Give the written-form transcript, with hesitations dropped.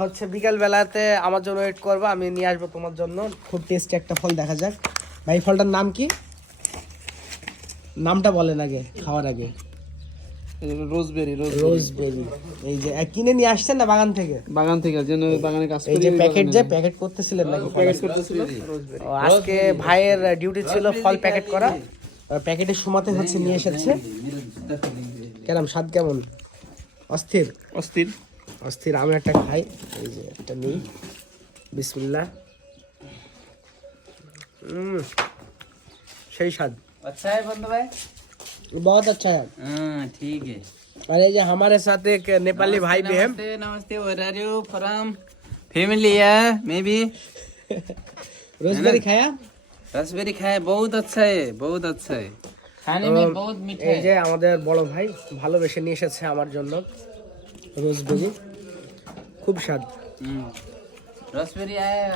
হচ্ছে বিকাল বেলাতে আমার জন্য ওয়েট করবো, আমি নিয়ে আসবো তোমার জন্য খুব টেস্টি একটা ফল। দেখা যাক ভাই ফলটার নাম কি, নামটা বলেন আগে খাওয়ার আগে। রোজবেরি। রোজবেরি। এই যে কিনে নিয়ে আসছেন না বাগান থেকে? বাগান থেকে, যেন বাগানে কাজ এই করি। যে প্যাকেট করতেছিলেন নাকি? প্যাকেট করতেছিল। ও, আজকে ভাইয়ের ডিউটি ছিল ফল প্যাকেট করা, প্যাকেটের সময়তে হচ্ছে নিয়ে এসেছে। কেমন স্বাদ, কেমন? অস্থির অস্থির। অস্থির। আমি একটা খাই, এই যে একটা নিই, বিসমিল্লাহ। সেই স্বাদ। अच्छा है बंधु भाई। बहुत अच्छा है। हाँ ठीक है। अरे ये हमारे साथ एक नेपाली भाई भी है। नमस्ते नमस्ते, where are you from? Family है, मैं भी रोजबेरी खाया? रसबेरी खाए, बहुत अच्छा है, बहुत अच्छा है, खाने में बहुत मीठा এই যে है। আমাদের বড় ভাই ভালোবেসে নিয়ে এসেছে আমার জন্য রোজবেরি, খুব স্বাদ। रसबेरी आया।